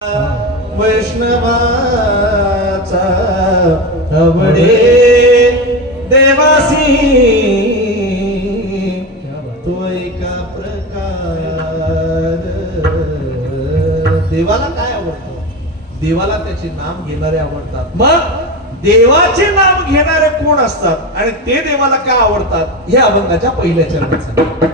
वैष्णवाचा आवडे देवासी तो एका प्रकार. देवाला काय आवडतं? देवाला त्याचे नाम घेणारे आवडतात. मग देवाचे नाम घेणारे कोण असतात आणि ते देवाला का आवडतात हे अभंगाच्या पहिल्या चरणात सांगतात.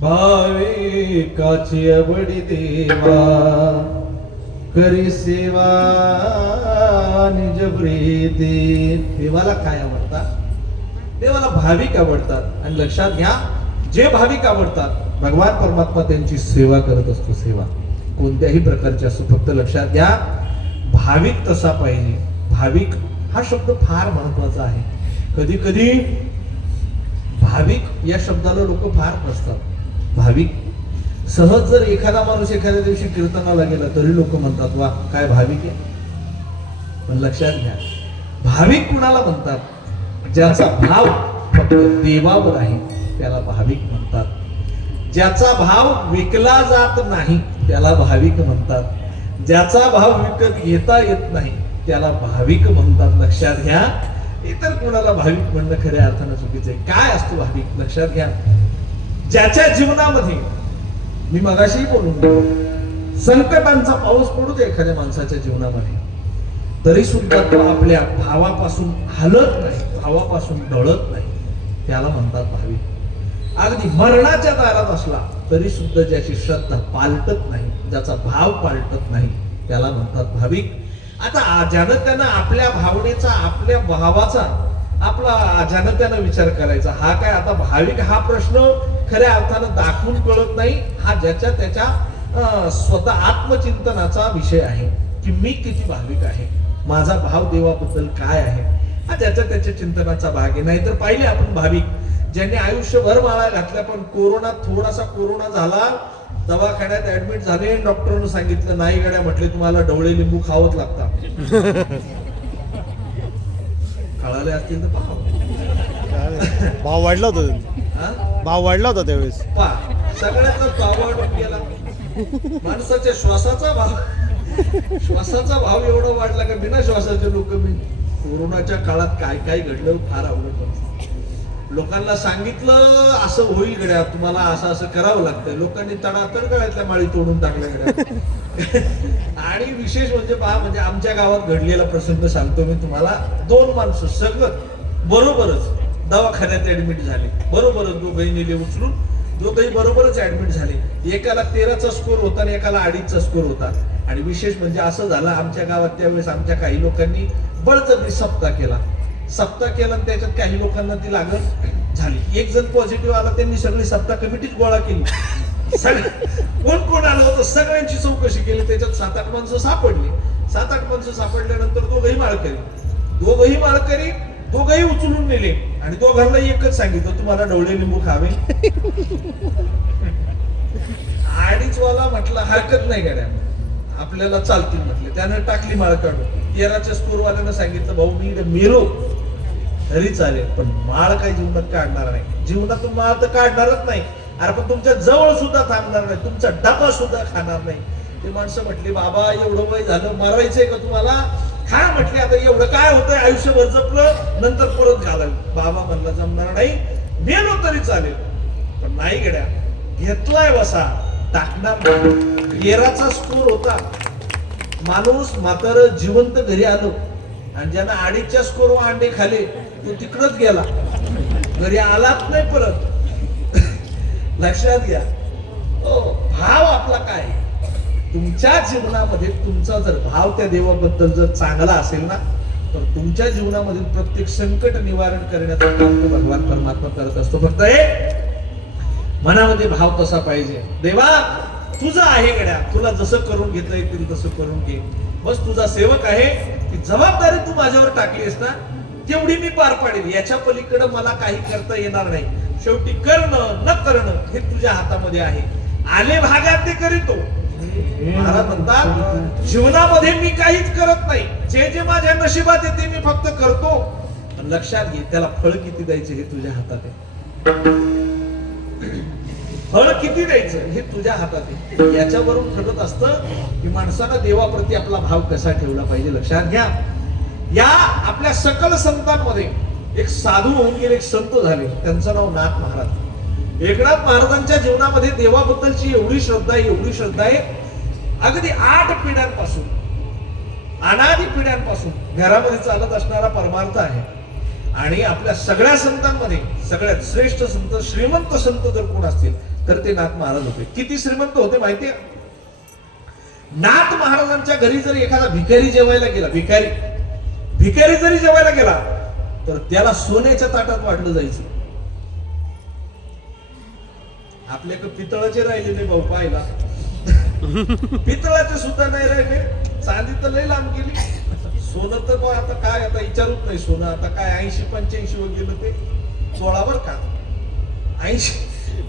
भाविकाची आवडी देवा करी सेवा निज प्रीती. देवाला काय आवडतात? देवाला भाविक आवडतात. आणि लक्षात घ्या, जे भाविक आवडतात भगवान परमात्मा त्यांची सेवा करत असतो. सेवा कोणत्याही प्रकारची असो, फक्त लक्षात घ्या भाविक तसा पाहिजे. भाविक हा शब्द फार महत्वाचा आहे. कधी कधी भाविक या शब्दाला लोक फार फसतात. भाविक सहज जर एखादा माणूस एखाद्या दिवशी कीर्तनाला गेला तरी लोक म्हणतात वा काय भाविक आहे. पण लक्षात घ्या भाविक कुणाला म्हणतात? ज्याचा भाव फक्त देवावर आहे त्याला भाविक म्हणतात. ज्याचा भाव विकला जात नाही त्याला भाविक म्हणतात. ज्याचा भाव विकत घेता येत नाही त्याला भाविक म्हणतात. लक्षात घ्या, इतर कोणाला भाविक म्हणणं खऱ्या अर्थानं चुकीचं आहे. काय असतो भाविक? लक्षात घ्या, ज्याच्या जीवनामध्ये मी मगाशी बोलून संकटांचा पाऊस पडू दे एखाद्या माणसाच्या जीवनामध्ये तरी सुद्धा तो आपल्या भावापासून हलत नाही, भावापासून डळत नाही, त्याला म्हणतात भाविक. अगदी मरणाच्या दारात असला तरी सुद्धा ज्याची श्रद्धा पालटत नाही, ज्याचा भाव पालटत नाही त्याला म्हणतात भाविक. आता ज्यानं त्यानं आपल्या भावनेचा, आपल्या भावाचा आपला ज्यानं त्यानं विचार करायचा. हा काय आता भाविक हा प्रश्न खऱ्या अर्थानं दाखवून कळत नाही. हा ज्याच्या त्याच्या स्वतः आत्मचिंतनाचा विषय आहे की मी किती भाविक आहे, माझा भाव देवाबद्दल काय आहे, हा ज्याच्या त्याच्या चिंतनाचा भाग आहे. नाहीतर पाहिले आपण भाविक ज्यांनी आयुष्यभर माळा घातल्या पण कोरोना थोडासा कोरोना झाला, दवाखान्यात ऍडमिट झाले, डॉक्टरने सांगितलं नाही गड्या, म्हटले तुम्हाला ढवळे लिंबू खावत लागतात. कळाले असतील तर पाहा, भाव वाढला होता. भाव वाढला होता त्यावेळेस. सगळ्याचा भाव वाढून गेला. माणसाच्या श्वासाचा भाव एवढा वाढला का बिना श्वासाचे लोक. मी कोरोनाच्या काळात काय काय घडलं फार आवडत. लोकांना सांगितलं असं होईल गड्या, तुम्हाला असं असं करावं लागतं. लोकांनी तडातड गळ्यातल्या माळी तोडून टाकल्या गड्या. आणि विशेष म्हणजे पहा, म्हणजे आमच्या गावात घडलेला प्रसंग सांगतो मी तुम्हाला. 2 माणसं सगळं बरोबरच दवाखान्यात ऍडमिट झाले. बरोबरच दोघंही नेले उचलून, दोघंही बरोबरच ऍडमिट झाले. एकाला 13चा स्कोर होता आणि एकाला 2.5चा स्कोर होता. आणि विशेष म्हणजे असं झालं, आमच्या गावात त्यावेळेस आमच्या काही लोकांनी बळजबरी सप्ताह केला. सप्ताह केला आणि त्याच्यात काही लोकांना ती लागण झाली. एक जण पॉझिटिव्ह आला, त्यांनी सगळी सप्ताह कमिटीच गोळा केली. कोण कोण आलं होतं सगळ्यांची चौकशी केली. त्याच्यात 7-8 माणसं सापडली. 7-8 माणसं सापडल्यानंतर दोघही माळकरी दोघही उचलून नेले आणि दोघांना एकच सांगितलं, तुम्हाला ढवळे लिंबू खावे. अडीच वाला म्हटलं हरकत नाही गड्या, आपल्याला चालतील म्हटले. त्यानं टाकली माळ काढून. 13च्या स्कोरवाल्यानं सांगितलं, भाऊ मी मेलो तरी चालेल पण माळ काही जीवनात काढणार नाही. जीवनातून माळ तर काढणारच नाही. अरे पण तुमच्या जवळ सुद्धा थांबणार नाही, तुमचा डबा सुद्धा खाणार नाही. ते माणसं म्हटली, बाबा एवढं वय झालं, मरायचंय का तुम्हाला? खा म्हटले, आता एवढं काय होतंय, आयुष्यभर जपलं नंतर परत घालाल. बाबा म्हणला, जमणार नाही, मेलो तरी चालेल पण नाही गड्या, घेतलाय वसा टाकणार नाही. 13चा स्कोर होता. माणूस म्हातार जिवंत घरी आलो आणि ज्यांना 2.5च्या स्कोर अंडे खाले तो तिकडच गेला, घरी आलाच नाही परत. लक्षात घ्या. भाव आपला काय, तुमच्या जीवनामध्ये तुमचा जर भाव त्या देवाबद्दल जर चांगला असेल ना, तर तुमच्या जीवनामधील प्रत्येक संकट निवारण करण्याचं काम तो भगवान परमात्मा करत असतो. फक्त मनामध्ये भाव तसा पाहिजे, देवा तुझं आहे गड्या, तुला जसं करून घेता येतील तसं करून घे. बस तुझा सेवक आहे, ती जबाबदारी तू माझ्यावर टाकलीस ना, तेवढी मी पार पाडेल. याच्या पलीकडे मला काही करता येणार नाही. शेवटी करणं न करणं हे तुझ्या हातामध्ये आहे. आले भागात ते करीतो. महाराज म्हणतात, जीवनामध्ये मी काहीच करत नाही, जे जे माझ्या नशिबात येते मी फक्त करतो. पण लक्षात घे, त्याला फळ किती द्यायचे हे तुझ्या हातात आहे. फळ किती द्यायचं हे तुझ्या हातात आहे. याच्यावरून ठरत असतं की माणसानं देवाप्रती आपला भाव कसा ठेवला पाहिजे. लक्षात घ्या, या आपल्या सकल संतांमध्ये एक साधू होऊन गेले, एक संत झाले, त्यांचं नाव नाथ महाराज. एकनाथ महाराजांच्या जीवनामध्ये देवाबद्दलची एवढी श्रद्धा आहे, अगदी 8 पिढ्यांपासून, अनादी पिढ्यांपासून घरामध्ये चालत असणारा परमार्थ आहे. आणि आपल्या सगळ्या संतांमध्ये सगळ्यात श्रेष्ठ संत, श्रीमंत संत जर कोण असतील तर ते नाथ महाराज होते. किती श्रीमंत होते माहितीये? नाथ महाराजांच्या घरी जर एखादा भिकारी जेवायला गेला, भिकारी जरी जेवायला गेला तर त्याला सोन्याच्या ताटात वाढलं जायचं. आपल्याकडे पितळाचे राहिले नाही भाऊ पाहिला, पितळाचे सुद्धा नाही राहिले, चांदी तर लय लांब गेली. सोनं तर आता काय, आता विचारूच नाही. सोनं आता काय 80-85 वर गेलं ते 16 का 80.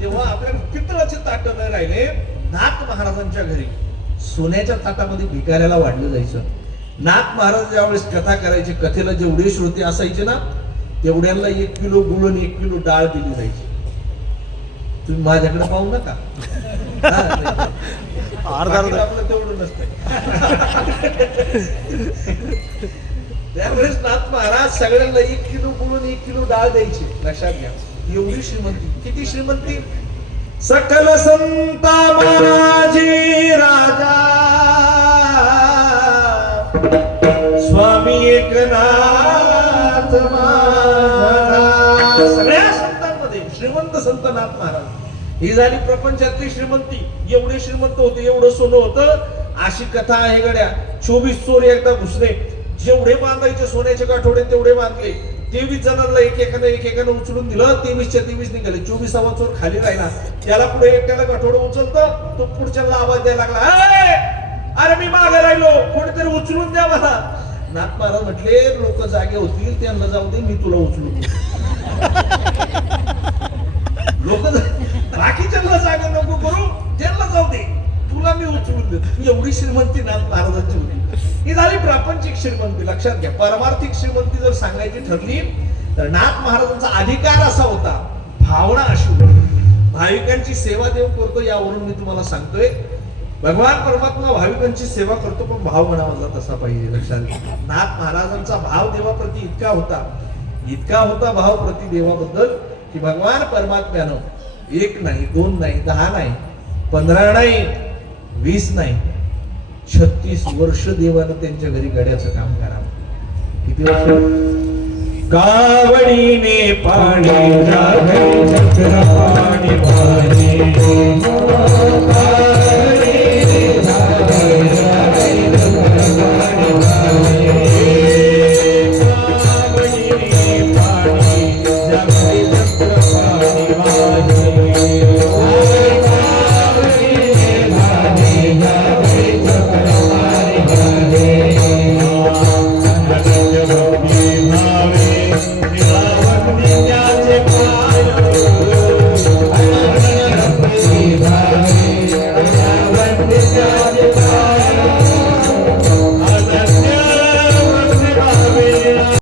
तेव्हा आपल्याला पितळाचे ताट नाही राहिले. नाथ महाराजांच्या घरी सोन्याच्या ताटामध्ये भिकाऱ्याला वाढलं जायचं. नाथ महाराज ज्यावेळेस कथा करायचे, कथेला जेवढे श्रोते असायचे ना, तेवढ्यांना 1 किलो गुळ आणि 1 किलो डाळ दिली जायची. तुम्ही माझ्याकडे पाहू नका, आपलं तेवढं नसतं. त्यावेळेस नाथ महाराज सगळ्यांना 1 किलो गुळ आणि 1 किलो डाळ द्यायची. लक्षात घ्या, एवढी श्रीमंती. किती श्रीमंती? सकल संता महाराजी राजा स्वामी एकनाथ महाराज. सगळ्या संतांमध्ये श्रीमंत संत नाथ महाराज. ही झाली प्रपंचातली श्रीमंती. एवढे श्रीमंत होते, एवढं सोनं होतं. अशी कथा आहे गड्या, 24 चोर एकदा घुसले, जेवढे बांधायचे सोन्याचे गाठोडे तेवढे बांधले. 23 जणांना एकेकानं उचलून दिलं. 23च्या 23 निघाले. 24वा चोर खाली राहिला. त्याला पुढे एकट्याला गाठोडं उचलतं, तो पुढच्याला आवाज द्यायला लागला, अरे मी मागे राहिलो, कोणीतरी उचलून द्या मला. नाथ महाराज म्हटले, लोक जागे होतील, त्यांना जाऊ दे, मी तुला उचलून. लोक बाकीच्यांना जागे नको करू, त्यांना जाऊ दे, तुला मी उचलून देतो. एवढी श्रीमंती नाथ महाराजांची होती. ही झाली प्रापंचिक श्रीमंती. लक्षात घ्या, पारमार्थिक श्रीमंती जर सांगायची ठरली तर नाथ महाराजांचा अधिकार असा होता, भावना अशी होती, भाविकांची सेवा देव करतो. यावरून मी तुम्हाला सांगतोय, भगवान परमात्मा भाविकांची सेवा करतो, पण भाव मनामधला तसा पाहिजे. लक्षात घ्या, नाथ महाराजांचा भाव देवाप्रती इतका होता भाव प्रति देवाबद्दल, की भगवान परमात्म्यानं 1 नाही, 2 नाही, 10 नाही, 15 नाही, 20 नाही, 36 वर्ष देवानं त्यांच्या घरी गड्याचं काम करावं. किती वर्ष? कावडीने पाणी पाणी